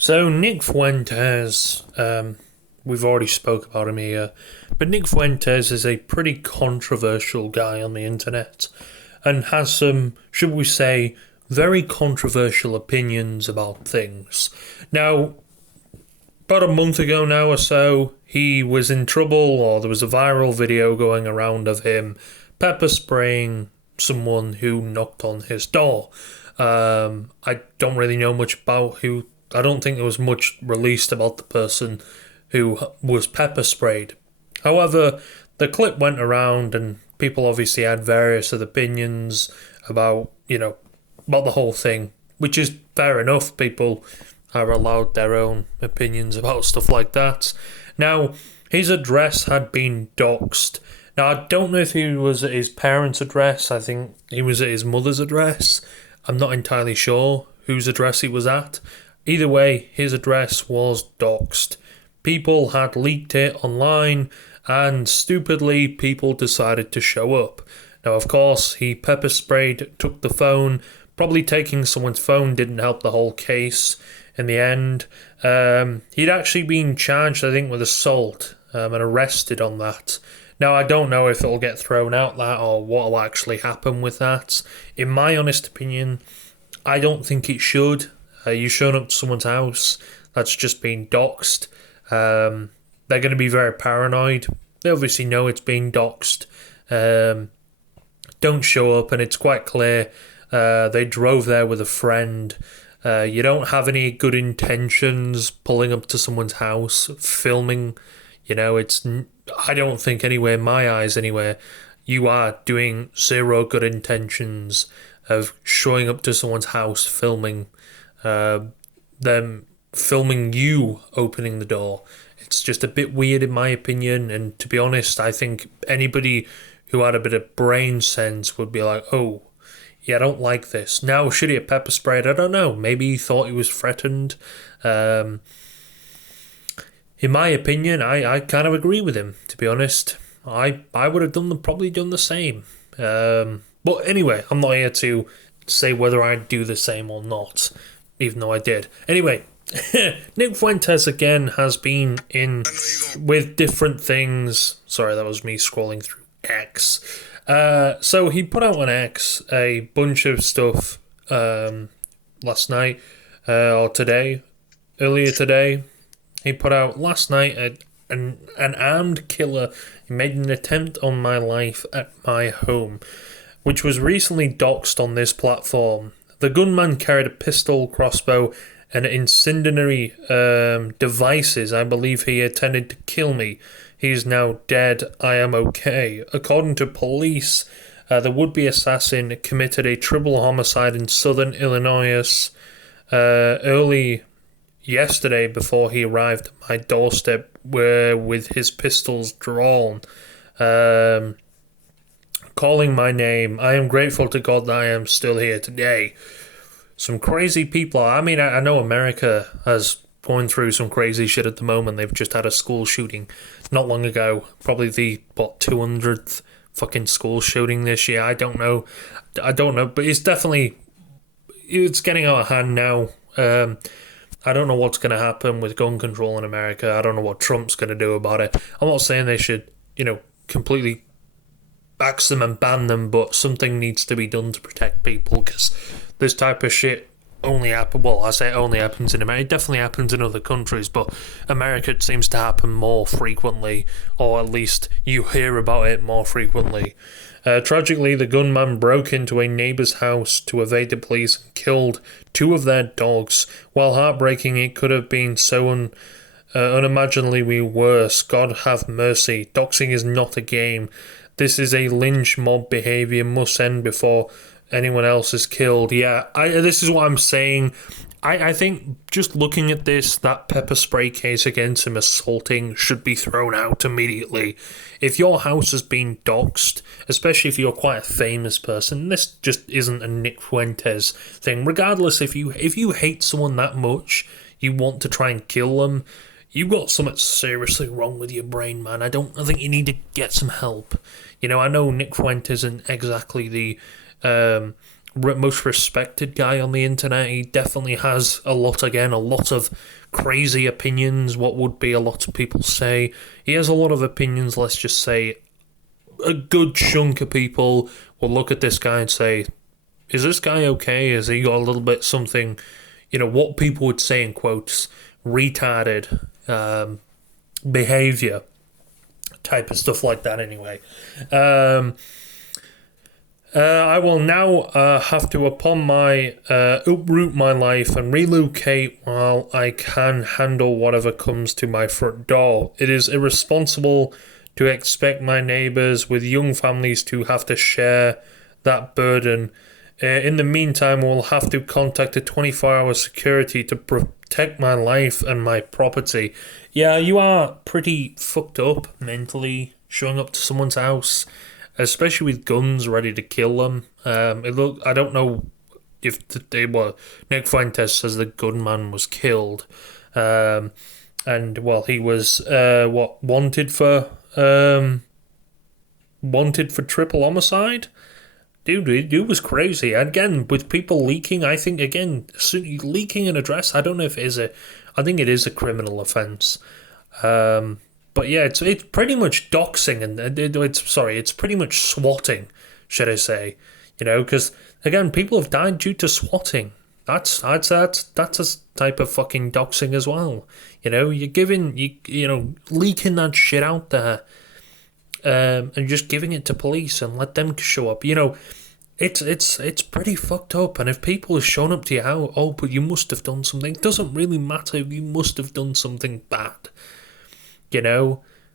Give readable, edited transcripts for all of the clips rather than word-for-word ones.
So Nick Fuentes, we've already spoke about him here, but Nick Fuentes is a pretty controversial guy on the internet, and has some, should we say, very controversial opinions about things. Now, about a month ago now or so, he was in trouble, or there was a viral video going around of him pepper spraying someone who knocked on his door. I don't really know much about who. I don't think there was much released about the person who was pepper sprayed. However, the clip went around, and people obviously had various other opinions about, about the whole thing, which is fair enough. People are allowed their own opinions about stuff like that. Now, his address had been doxed. Now, I don't know if he was at his parents' address. I think he was at his mother's address. I'm not entirely sure whose address he was at. Either way, his address was doxed. People had leaked it online, and stupidly, people decided to show up. Now, of course, he pepper sprayed, took the phone. Probably taking someone's phone didn't help the whole case in the end. He'd actually been charged, I think, with assault and arrested on that. Now, I don't know if it'll get thrown out that or what will actually happen with that. In my honest opinion, I don't think it should. You showing up to someone's house that's just been doxed. They're going to be very paranoid. They obviously know it's being doxed. Don't show up, and it's quite clear they drove there with a friend. You don't have any good intentions pulling up to someone's house, filming. I don't think anywhere, in my eyes anywhere, you are doing zero good intentions of showing up to someone's house, filming them, filming you opening the door. It's just a bit weird in my opinion, and to be honest, I think anybody who had a bit of brain sense would be like, oh, yeah, I don't like this. Now, should he have pepper sprayed? I don't know. Maybe he thought he was threatened. In my opinion, I kind of agree with him, to be honest. I would have probably done the same. But anyway, I'm not here to say whether I'd do the same or not, even though I did. Anyway, Nick Fuentes again has been in with different things. Sorry, that was me scrolling through X. So he put out on X a bunch of stuff last night or today, earlier today. He put out last night an armed killer made an attempt on my life at my home, which was recently doxed on this platform. The gunman carried a pistol, crossbow, and incendiary devices. I believe he intended to kill me. He is now dead. I am okay. According to police, the would-be assassin committed a triple homicide in southern Illinois early yesterday before he arrived at my doorstep with his pistols drawn, calling my name. I am grateful to God that I am still here today. Some crazy people. I mean, I know America has going through some crazy shit at the moment. They've just had a school shooting not long ago. Probably the 200th fucking school shooting this year. I don't know, but it's getting out of hand now. I don't know what's going to happen with gun control in America. I don't know what Trump's going to do about it. I'm not saying they should, completely axe them and ban them, but something needs to be done to protect people, because this type of shit only happens, well, I say it only happens in America. It definitely happens in other countries, but America, it seems to happen more frequently, or at least you hear about it more frequently. Tragically, the gunman broke into a neighbour's house to evade the police and killed two of their dogs. While heartbreaking, it could have been so unimaginably worse. God have mercy. Doxing is not a game. This is a lynch mob behaviour, must end before anyone else is killed. Yeah, this is what I'm saying. I think just looking at this, that pepper spray case against him assaulting should be thrown out immediately. If your house has been doxed, especially if you're quite a famous person, this just isn't a Nick Fuentes thing. Regardless, if you hate someone that much, you want to try and kill them, you've got something seriously wrong with your brain, man. I think you need to get some help. I know Nick Fuentes isn't exactly the most respected guy on the internet. He definitely has a lot of crazy opinions, what would be a lot of people say. He has a lot of opinions, let's just say. A good chunk of people will look at this guy and say, is this guy okay? Has he got a little bit something, what people would say in quotes, retarded behavior type of stuff like that anyway. I will now have to uproot my life and relocate while I can handle whatever comes to my front door. It is irresponsible to expect my neighbours with young families to have to share that burden. In the meantime, we'll have to contact a 24-hour security to protect my life and my property. Yeah, you are pretty fucked up mentally, showing up to someone's house, especially with guns ready to kill them. I don't know if Nick Fuentes says the gunman was killed, and he was wanted for triple homicide. Dude was crazy. Again, with people leaking, I think leaking an address. I don't know if it is I think it is a criminal offence. But yeah, it's pretty much doxing, and it's pretty much swatting, should I say? Because again, people have died due to swatting. That's a type of fucking doxing as well. You're leaking that shit out there, and just giving it to police and let them show up. It's pretty fucked up. And if people have shown up to your house, but you must have done something. It doesn't really matter if you must have done something bad.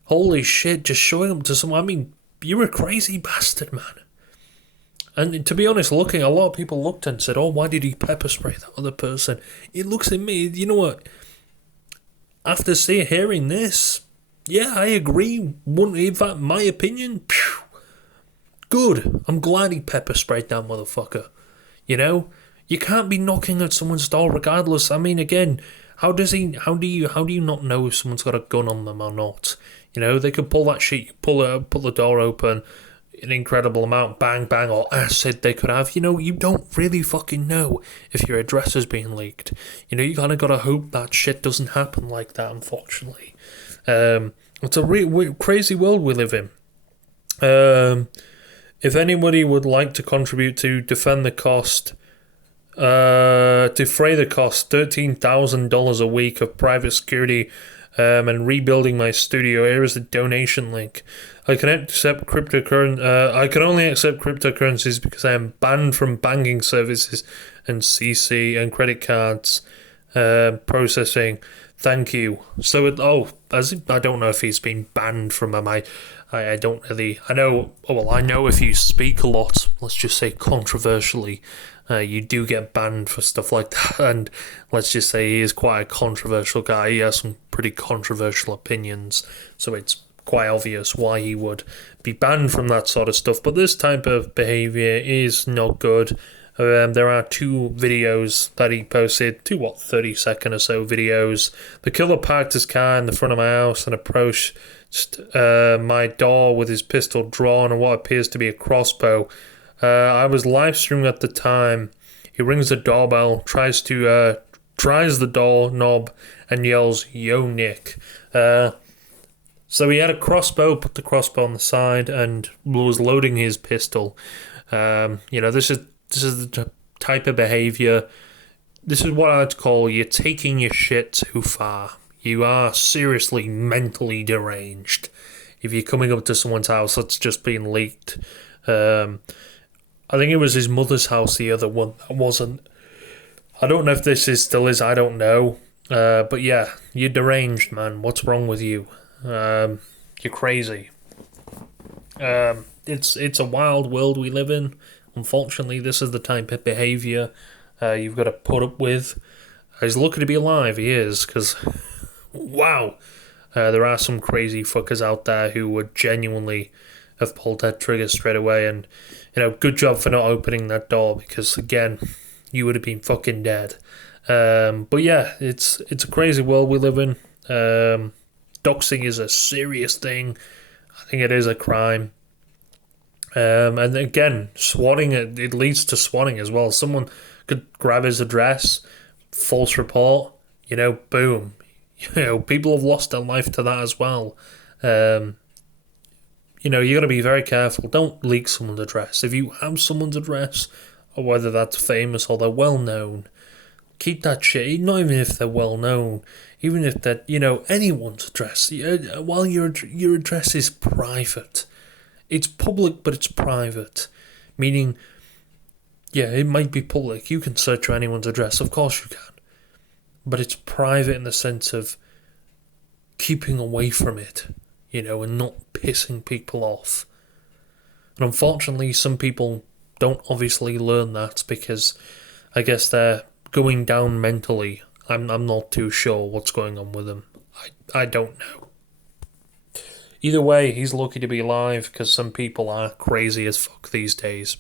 Holy shit, just showing up to someone. I mean, you're a crazy bastard, man. And to be honest, a lot of people looked and said, why did he pepper spray that other person? It looks at me, you know what? After hearing this, yeah, I agree. In fact, my opinion, good. I'm glad he pepper sprayed that motherfucker. You can't be knocking at someone's door regardless. I mean, again, how do you not know if someone's got a gun on them or not? They could pull that shit, pull the door open, an incredible amount, bang bang, or acid they could have. You don't really fucking know if your address is being leaked. You kind of gotta hope that shit doesn't happen like that, unfortunately. It's a crazy world we live in. If anybody would like to contribute to defray the cost, $13,000 a week of private security and rebuilding my studio, here is the donation link. I can only accept cryptocurrencies because I am banned from banking services and CC and credit cards processing. Thank you. So I don't know if he's been banned from them. I don't really. I know if you speak a lot, let's just say controversially, you do get banned for stuff like that. And let's just say he is quite a controversial guy. He has some pretty controversial opinions, so it's quite obvious why he would be banned from that sort of stuff. But this type of behaviour is not good. There are 2 videos that he posted, 30-second or so videos. The killer parked his car in the front of my house and approached my door with his pistol drawn and what appears to be a crossbow. I was live streaming at the time. He rings the doorbell, tries the doorknob, and yells, "Yo, Nick." So he had a crossbow, put the crossbow on the side, and was loading his pistol. This is the type of behaviour. This is what I'd call you're taking your shit too far. You are seriously mentally deranged. If you're coming up to someone's house that's just been leaked. I think it was his mother's house, the other one. That wasn't. I don't know if this still is, I don't know. But yeah, you're deranged, man. What's wrong with you? You're crazy. It's a wild world we live in. Unfortunately, this is the type of behaviour you've got to put up with. He's lucky to be alive, he is, because, wow, there are some crazy fuckers out there who would genuinely have pulled that trigger straight away, and, good job for not opening that door, because, again, you would have been fucking dead. But yeah, it's a crazy world we live in. Doxing is a serious thing. I think it is a crime. And again, swatting it leads to swatting as well. Someone could grab his address, false report, boom. People have lost their life to that as well. Um, you got to be very careful. Don't leak someone's address. If you have someone's address, or whether that's famous or they're well known, keep that shit. Not even if they're well known, even if they're anyone's address. While your address is private, it's public but it's private. Meaning, yeah, it might be public. You can search for anyone's address, of course you can, but it's private in the sense of keeping away from it, and not pissing people off. And unfortunately, some people don't obviously learn that because I guess they're going down mentally. I'm not too sure what's going on with them. I don't know. Either way, he's lucky to be alive because some people are crazy as fuck these days.